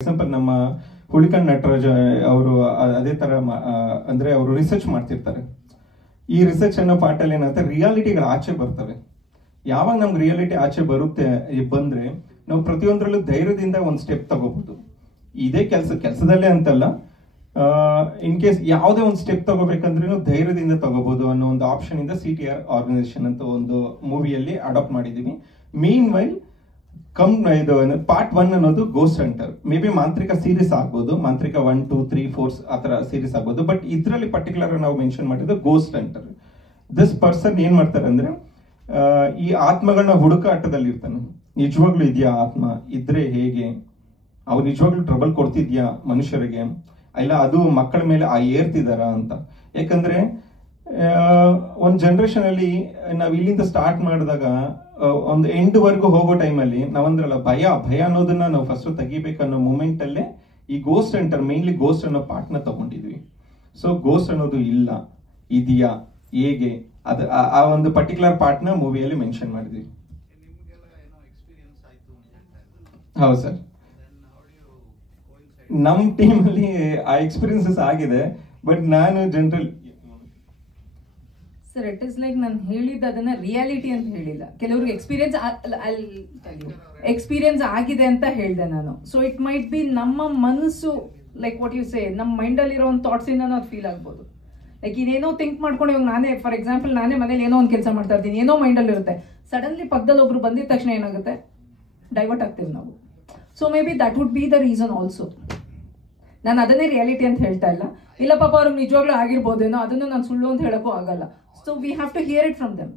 Example ನಮ್ಮ ಹುಳಿಕಣ್ ನಟರಾಜ ಅವರು ಅದೇ ತರ ಅಂದ್ರೆ ಅವರು ರಿಸರ್ಚ್ ಮಾಡ್ತಿರ್ತಾರೆ. ಈ ರಿಸರ್ಚ್ ಅನ್ನೋ ಪಾರ್ಟಲ್ಲಿ ಏನಾಗುತ್ತೆ, ರಿಯಾಲಿಟಿಗಳು ಆಚೆ ಬರ್ತವೆ. ಯಾವಾಗ ನಮ್ಗೆ ರಿಯಾಲಿಟಿ ಆಚೆ ಬರುತ್ತೆ ಬಂದ್ರೆ ನಾವು ಪ್ರತಿಯೊಂದರಲ್ಲೂ ಧೈರ್ಯದಿಂದ ಒಂದು ಸ್ಟೆಪ್ ತಗೋಬಹುದು. ಇದೇ ಕೆಲಸದಲ್ಲೇ ಅಂತಲ್ಲ, ಇನ್ ಕೇಸ್ ಯಾವುದೇ ಒಂದು ಸ್ಟೆಪ್ ತಗೋಬೇಕಂದ್ರೂ ಧೈರ್ಯದಿಂದ ತಗೋಬಹುದು ಅನ್ನೋ ಒಂದು ಆಪ್ಷನ್ ಇಂದ CTR ಆರ್ಗನೈಸೇಷನ್ ಅಂತ ಒಂದು ಮೂವಿಯಲ್ಲಿ ಅಡಾಪ್ಟ್ ಮಾಡಿದೀವಿ. ಮೀನ್ ವೈಲ್ ಇದು ಪಾರ್ಟ್ 1 ಅನ್ನೋದು ಗೋಸ್ಟ್ ಹಂಟರ್. ಮೇ ಬಿ ಮಾಂತ್ರಿಕ ಸೀರೀಸ್ ಆಗ್ಬೋದು, ಮಾಂತ್ರಿಕ 1, 2, 3, 4 ಆತರ ಸೀರೀಸ್ ಆಗ್ಬೋದು. ಬಟ್ ಇದರಲ್ಲಿ ಪರ್ಟಿಕ್ಯುಲರ್ ನಾವು ಮೆನ್ಷನ್ ಮಾಡಿದ್ದು ಗೋಸ್ಟ್ ಹಂಟರ್. ದಿಸ್ ಪರ್ಸನ್ ಏನ್ ಮಾಡ್ತಾರೆ ಅಂದ್ರೆ, ಈ ಆತ್ಮಗಳನ್ನ ಹುಡುಕಾಟದಲ್ಲಿ ಇರ್ತಾನೆ. ನಿಜವಾಗ್ಲೂ ಇದೆಯಾ ಆತ್ಮ, ಇದ್ರೆ ಹೇಗೆ, ಅವ್ರು ನಿಜವಾಗ್ಲೂ ಟ್ರಬಲ್ ಕೊಡ್ತಿದ್ಯಾ ಮನುಷ್ಯರಿಗೆ, ಇಲ್ಲ ಅದು ಮಕ್ಕಳ ಮೇಲೆ ಏರ್ತಿದಾರ ಅಂತ. ಯಾಕಂದ್ರೆ ಒಂದ್ ಜನರೇಷನ್ ಅಲ್ಲಿ ನಾವ್ ಇಲ್ಲಿಂದ ಸ್ಟಾರ್ಟ್ ಮಾಡಿದಾಗ ಒಂದು ಎಂಡ್ ವರ್ಗು ಹೋಗೋ ಟೈಮಲ್ಲಿ ನಾವಂದ್ರಲ್ಲ ಭಯ ಅನ್ನೋದನ್ನ ನಾವು ಫಸ್ಟ್ ತೆಗಿಬೇಕನ್ನೋ ಮೂಮೆಂಟ್ ಅಲ್ಲೇ ಈ ಗೋಸ್ಟ್ ಹಂಟರ್, ಮೇನ್ಲಿ ಗೋಸ್ಟ್ ಅನ್ನೋ ಪಾರ್ಟ್ ನ ತಗೊಂಡಿದ್ವಿ. ಸೊ ಗೋಸ್ಟ್ ಅನ್ನೋದು ಇಲ್ಲ, ಇದೆಯಾ, ಹೇಗೆ, ಅದು ಆ ಒಂದು ಪರ್ಟಿಕ್ಯುಲರ್ ಪಾರ್ಟ್ ನ ಮೂವಿಯಲ್ಲಿ ಮೆನ್ಷನ್ ಮಾಡಿದ್ವಿ. ಹೌದು ಸರ್, ನಮ್ ಟೀಮ್ ಅಲ್ಲಿ ಆ ಎಕ್ಸ್ಪೀರಿಯನ್ಸಸ್ ಆಗಿದೆ. ಬಟ್ ನಾನು general sir, it is like ನಾನು ಹೇಳಿದ್ದು ಅದನ್ನ ರಿಯಾಲಿಟಿ ಅಂತ ಹೇಳಿಲ್ಲ. ಕೆಲವ್ರಿಗೆ ಎಕ್ಸ್ಪೀರಿಯನ್ಸ್ ಆಗಿದೆ ಅಂತ ಹೇಳಿದೆ ನಾನು. ಸೊ ಇಟ್ ಮೈಟ್ ಬಿ ನಮ್ಮ ಮನಸ್ಸು, ಲೈಕ್ ವಾಟ್ ಯು ಸೇ, ನಮ್ಮ ಮೈಂಡ್ ಅಲ್ಲಿ ಇರೋ ಒಂದು ಥಾಟ್ಸ್ ಇಂದ ಅದು ಫೀಲ್ ಆಗ್ಬೋದು. ಲೈಕ್ ಇದೇನೋ ಥಿಂಕ್ ಮಾಡ್ಕೊಂಡು ಇವಾಗ ನಾನೇ ಫಾರ್ ಎಕ್ಸಾಂಪಲ್ ನಾನೇ ಮನೇಲಿ ಏನೋ ಒಂದು ಕೆಲಸ ಮಾಡ್ತಾ ಇರ್ತೀನಿ, ಏನೋ ಮೈಂಡಲ್ಲಿ ಇರುತ್ತೆ. ಸಡನ್ಲಿ ಪಕ್ಕದಲ್ಲಿ ಒಬ್ರು ಬಂದಿದ ತಕ್ಷಣ ಏನಾಗುತ್ತೆ, ಡೈವರ್ಟ್ ಆಗ್ತೀವಿ ನಾವು. So may be that would be the reason also. ನಾನು ಅದನ್ನೇ ರಿಯಾಲಿಟಿ ಅಂತ ಹೇಳ್ತಾ ಇಲ್ಲ ಪಾಪ ಅವ್ರಿಗೆ ನಿಜವಾಗ್ಲೂ ಆಗಿರ್ಬೋದೇನೋ, ಅದನ್ನು ನಾನು ಸುಳ್ಳು ಅಂತ ಹೇಳಕ್ಕೂ ಆಗಲ್ಲ. So we have to hear it from them.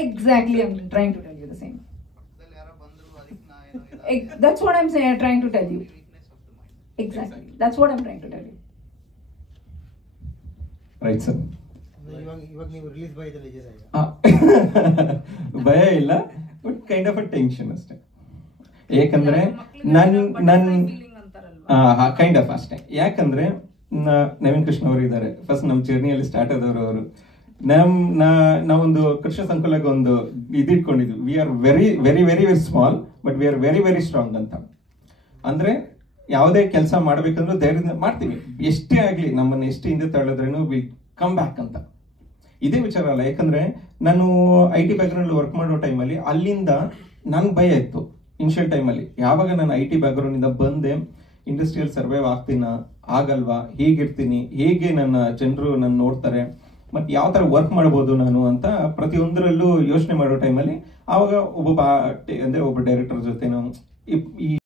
Exactly, I'm trying to tell you the same. That's what I'm saying, trying to tell you. Exactly, that's what I'm trying to tell you. Right, sir. ಇವಾಗ ನೀವು release ಭಯ ಇದ್ದೀರಾ? ಭಯ ಇಲ್ಲ, but kind of a tension ಅಷ್ಟೇ. ಯಾಕಂದ್ರೆ kind of ಅಷ್ಟೇ. ಯಾಕಂದ್ರೆ ನವೀನ್ ಕೃಷ್ಣ ಅವರು ಇದ್ದಾರೆ, ಫಸ್ಟ್ ನಮ್ಮ ಜರ್ನಿಯಲ್ಲಿ ಸ್ಟಾರ್ಟ್ ಆದವರು ಅವರು. ನಾವೊಂದು ಕೃಷ್ಣ ಸಂಕುಲಕ್ಕೆ ಒಂದು ಇದಿಟ್ಕೊಂಡಿದ್ವಿ, we are very very very very small but we are very very strong ಅಂತ. ಅಂದ್ರೆ ಯಾವುದೇ ಕೆಲಸ ಮಾಡ್ಬೇಕಂದ್ರೂ ಧೈರ್ಯದಿಂದ ಮಾಡ್ತೀವಿ, ಎಷ್ಟೇ ಆಗ್ಲಿ, ನಮ್ಮನ್ನ ಎಷ್ಟೇ ಹಿಂದೆ ತಳ್ಳಿದ್ರೇನು ವಿಲ್ ಕಮ್ ಬ್ಯಾಕ್ ಅಂತ. ಇದೇ ವಿಚಾರ ಅಲ್ಲ. ಯಾಕಂದ್ರೆ ನಾನು IT ಬ್ಯಾಕ್ಗ್ರೌಂಡ್ ವರ್ಕ್ ಮಾಡೋ ಟೈಮಲ್ಲಿ ಅಲ್ಲಿಂದ ನನ್ ಭಯ ಇತ್ತು ಇನಿಷಿಯಲ್ ಟೈಮಲ್ಲಿ. ಯಾವಾಗ ನಾನು IT ಬ್ಯಾಕ್ಗ್ರೌಂಡ್ ಇಂದ ಬಂದೆ, ಇಂಡಸ್ಟ್ರಿಯಲ್ ಸರ್ವೈವ್ ಆಗ್ತೀನ ಆಗಲ್ವಾ, ಹೇಗಿರ್ತೀನಿ, ಹೇಗೆ ನನ್ನ ಜನರು ನನ್ನ ನೋಡ್ತಾರೆ, ಮತ್ತೆ ಯಾವ ತರ ವರ್ಕ್ ಮಾಡ್ಬೋದು ನಾನು ಅಂತ ಪ್ರತಿಯೊಂದರಲ್ಲೂ ಯೋಚನೆ ಮಾಡೋ ಟೈಮಲ್ಲಿ ಆವಾಗ ಒಬ್ಬ ಡೈರೆಕ್ಟರ್ ಜೊತೆ ಈ